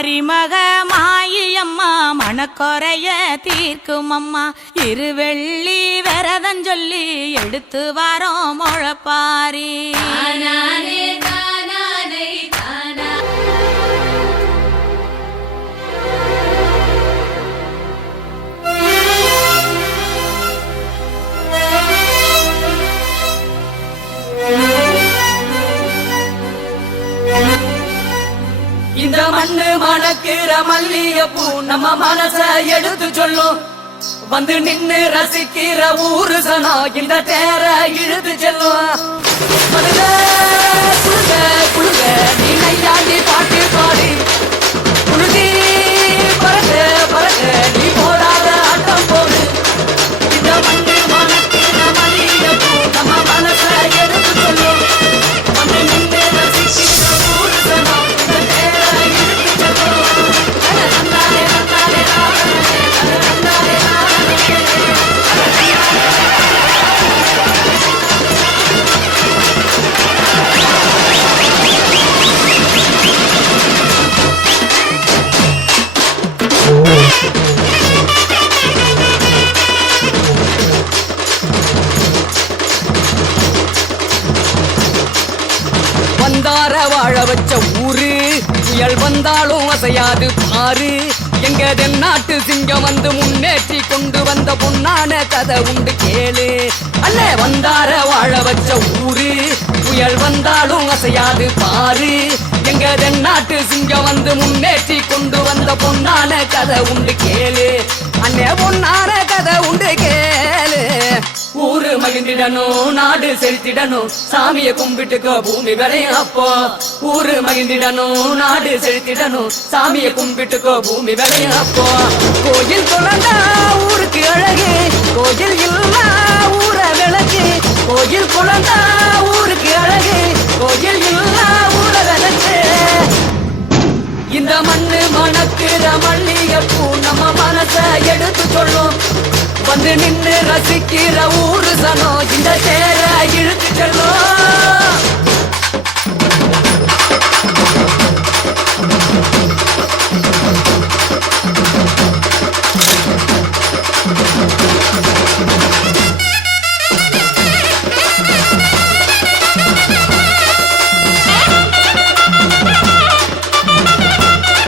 மாரிமக மாயம்மா மனக்குறைய தீர்க்கும் அம்மா இருவெள்ளி விரதம் சொல்லி எடுத்து வாரோம் முழப்பாரி. இந்த மண்ணு மணக்கிற மல்லிகைப்பூ நம்ம மனச எடுத்து சொல்லும். வந்து நின்னு ரசிக்கிற ஊரு சனா இந்த தேர இழுத்து செல்லும். குழுங்க குழுங்க நீ நையாண்டி பாட்டு பாடி குழுதி பறக்க பறக்க நீ போடாத ஆட்டம் போடு. இந்த மண்ணு மணக்கிற மல்லிகைப்பூ நம்ம மனச எடுத்து சொல்லும். வந்து நின்னு ரசிக்கிற ஊரு சனா வந்தார வாழ வச்ச ஊரு புயல் வந்தாலும் அசையாது பாரு. எங்க தென்னாட்டு சிங்கம் வந்து முன்னேற்றி கொண்டு வந்த பொன்னான கதை உண்டு கேளு. அல்ல வந்தார வாழ வச்ச ஊரு புயல் வந்தாலும் அசையாது பாரு. எங்க தென்னாட்டு சிங்கம் வந்து முன்னேற்றி கொண்டு வந்த பொன்னான கதை உண்டு கேளு. அண்ணே பொன்னான கதை உண்டு கேளு. ஊரு மகிழ்ந்திடணும் நாடு செலுத்திடணும் சாமிய கும்பிட்டுக்கோ பூமி விளையும் அப்போ. ஊரு மகிழ்ந்திடணும் நாடு செலுத்திடணும் சாமிய கும்பிட்டுக்கோ பூமி விளையும் அப்போ. கோயில் குழந்தா ஊருக்கு அழகு கோயில் இல்லா ஊர விளக்கு. கோயில் குழந்தா ஊருக்கு அழகு கோயில் இல்லா ஊர விளக்கு. இந்த மண்ணு மணக்கிற மல்லிகைப்பூ நம்ம மனச எடுத்து சொல்லும். வந்து நின்னு ரசிக்கிற ஊரு சனோ இந்த